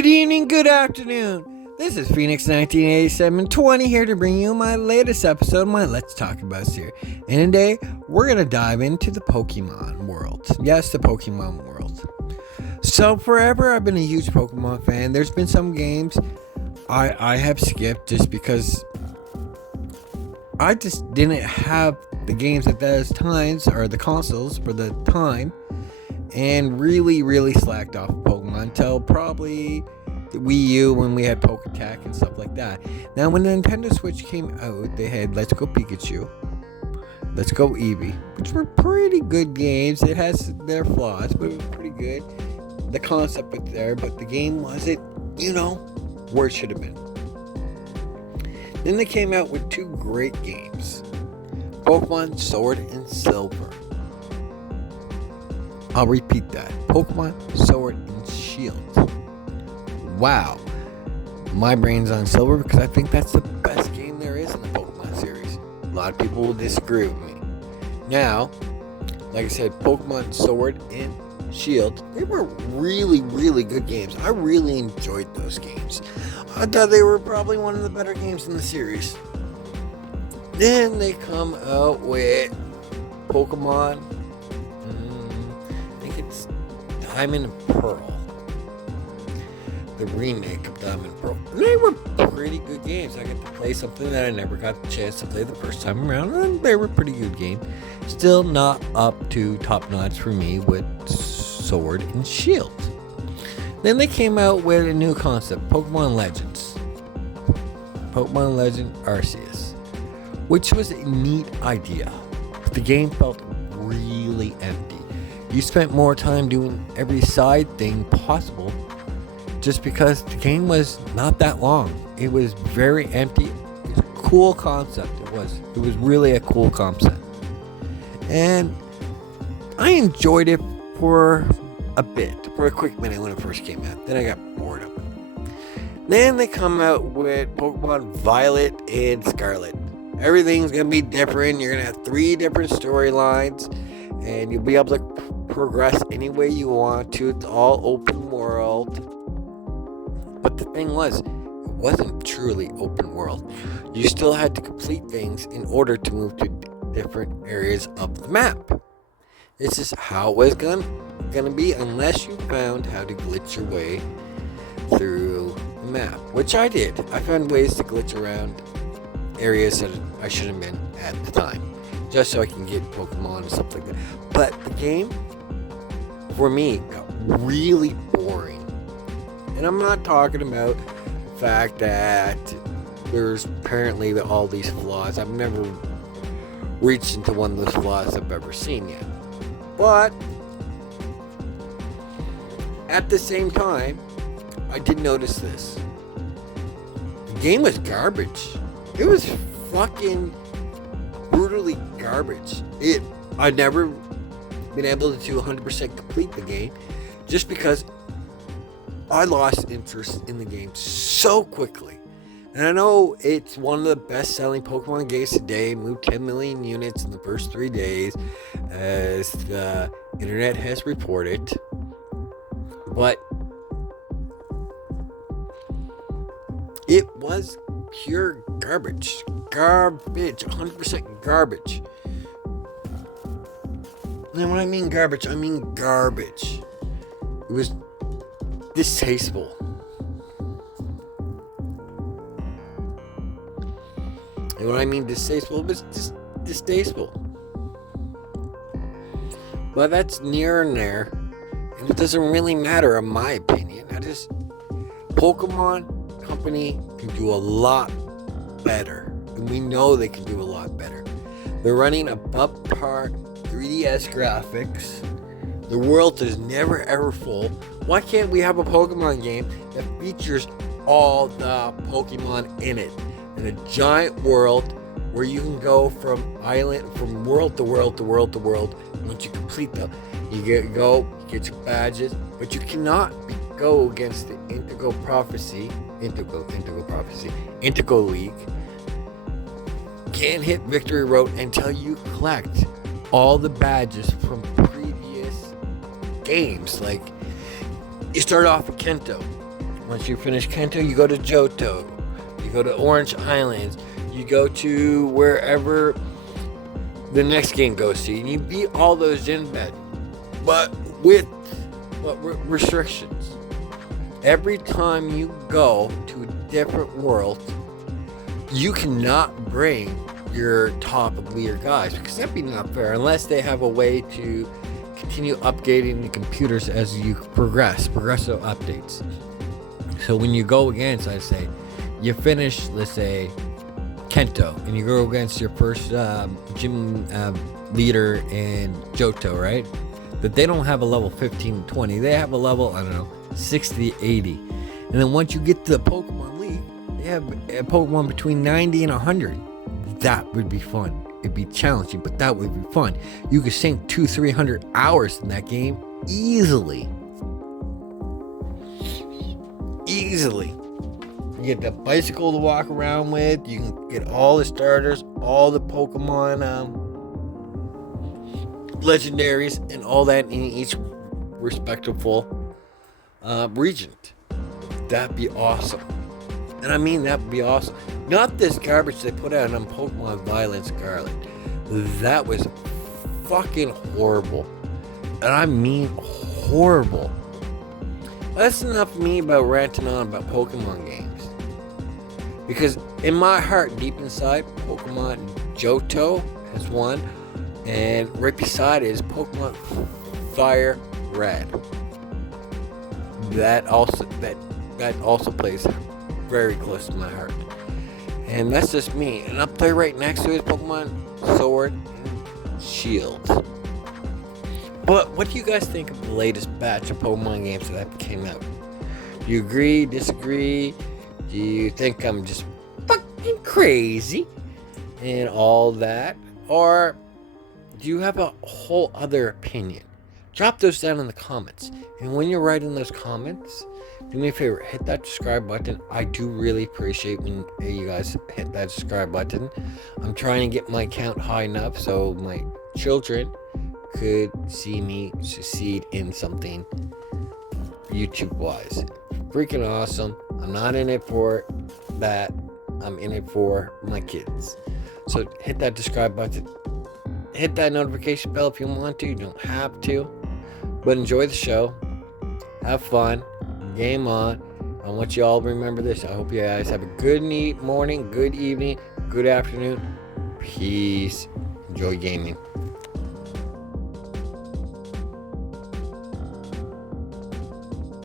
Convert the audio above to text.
Good evening, good afternoon. This is Phoenix 1987-20 here to bring you my latest episode of my Let's Talk About series. And today, we're going to dive into the Pokemon world. Yes, the Pokemon world. So forever, I've been a huge Pokemon fan. There's been some games I have skipped just because I just didn't have the games at those times, or the consoles for the time, and really slacked off Pokemon until probably the Wii U when we had Poke Attack and stuff like that. Now, when the Nintendo Switch came out, they had Let's Go Pikachu, Let's Go Eevee, which were pretty good games. It has their flaws, but it was pretty good. The concept was there, but the game wasn't, where it should have been. Then they came out with two great games, Pokemon Sword and Silver. I'll repeat that. Pokemon Sword and Shield. Wow. My brain's on Silver because I think that's the best game there is in the Pokemon series. A lot of people will disagree with me. Now, like I said, Pokemon Sword and Shield, they were really good games. I really enjoyed those games. I thought they were probably one of the better games in the series. Then they come out with Pokemon, I think it's Diamond and Pearl. The remake of Diamond and Pearl. They were pretty good games. I got to play something that I never got the chance to play the first time around, and they were pretty good games. Still not up to top notch for me with Sword and Shield. Then they came out with a new concept, Pokemon Legends. Pokemon Legend Arceus, which was a neat idea. But the game felt really empty. You spent more time doing every side thing possible just because the game was not that long. It was very empty. It was a cool concept. It was really a cool concept. And I enjoyed it for a quick minute when it first came out. Then I got bored of it. Then they come out with Pokemon Violet and Scarlet. Everything's going to be different. You're going to have 3 different storylines, and you'll be able to progress any way you want to. It's all open world. But the thing was, it wasn't truly open world. You still had to complete things in order to move to different areas of the map. This is how it was going to be, unless you found how to glitch your way through the map, which I did. I found ways to glitch around areas that I shouldn't have been at the time, just so I can get Pokemon and stuff like that. But the game, for me, got really boring. And I'm not talking about the fact that there's apparently all these flaws. I've never reached into one of those flaws I've ever seen yet. But at the same time, I did notice this. The game was garbage. It was fucking brutally garbage. I'd never been able to 100% complete the game just because I lost interest in the game so quickly. And I know it's one of the best-selling Pokemon games today. Moved 10 million units in the first 3 days, as the internet has reported. But it was pure garbage. 100% garbage. And when I mean garbage, I mean garbage. It was distasteful. And when I mean distasteful, it was just distasteful. But that's near and there. And it doesn't really matter, in my opinion. Pokemon Company can do a lot better. And we know they can do a lot better. They're running above par 3DS graphics. The world is never ever full. Why can't we have a Pokemon game that features all the Pokemon in it? In a giant world where you can go from world to world to world to world. Once you complete them, you get your badges, but you cannot go against the Integral League. Can't hit Victory Road until you collect all the badges from previous games. Like, you start off at Kento. Once you finish Kanto, you go to Johto. You go to Orange Islands. You go to wherever the next game goes to. And you beat all those in bed. But with restrictions. Every time you go to a different world, you cannot bring your top leader guys, because that'd be not fair unless they have a way to continue updating the computers as you progressive updates. So when you go against, I say, you finish, let's say, Kento, and you go against your first gym leader in Johto, right? But they don't have a level 15 to 20. They have a level, I don't know, 60, 80. And then once you get to the Pokemon League, they have a Pokemon between 90 and 100. That would be fun. It'd be challenging, but that would be fun. You could sink 200-300 hours in that game easily. You get the bicycle to walk around with. You can get all the starters, all the Pokemon legendaries, and all that in each respectable region. That'd be awesome. And I mean, that'd be awesome. Not this garbage they put out on Pokemon Violet Scarlet. That was fucking horrible. And I mean horrible. That's enough for me about ranting on about Pokemon games. Because in my heart, deep inside, Pokemon Johto has won. And right beside it is Pokemon Fire Red. That also plays very close to my heart. And that's just me. And up there right next to it is Pokemon Sword and Shield. But what do you guys think of the latest batch of Pokemon games that came out? Do you agree, disagree? Do you think I'm just fucking crazy and all that? Or do you have a whole other opinion? Drop those down in the comments. And when you're writing those comments, do me a favor, hit that subscribe button. I do really appreciate when you guys hit that subscribe button. I'm trying to get my account high enough so my children could see me succeed in something YouTube wise. Freaking awesome. I'm not in it for that. I'm in it for my kids. So hit that subscribe button. Hit that notification bell if you want to. You don't have to. But enjoy the show. Have fun. Game on. I want you all to remember this. I hope you guys have a good morning, good evening, good afternoon. Peace. Enjoy gaming.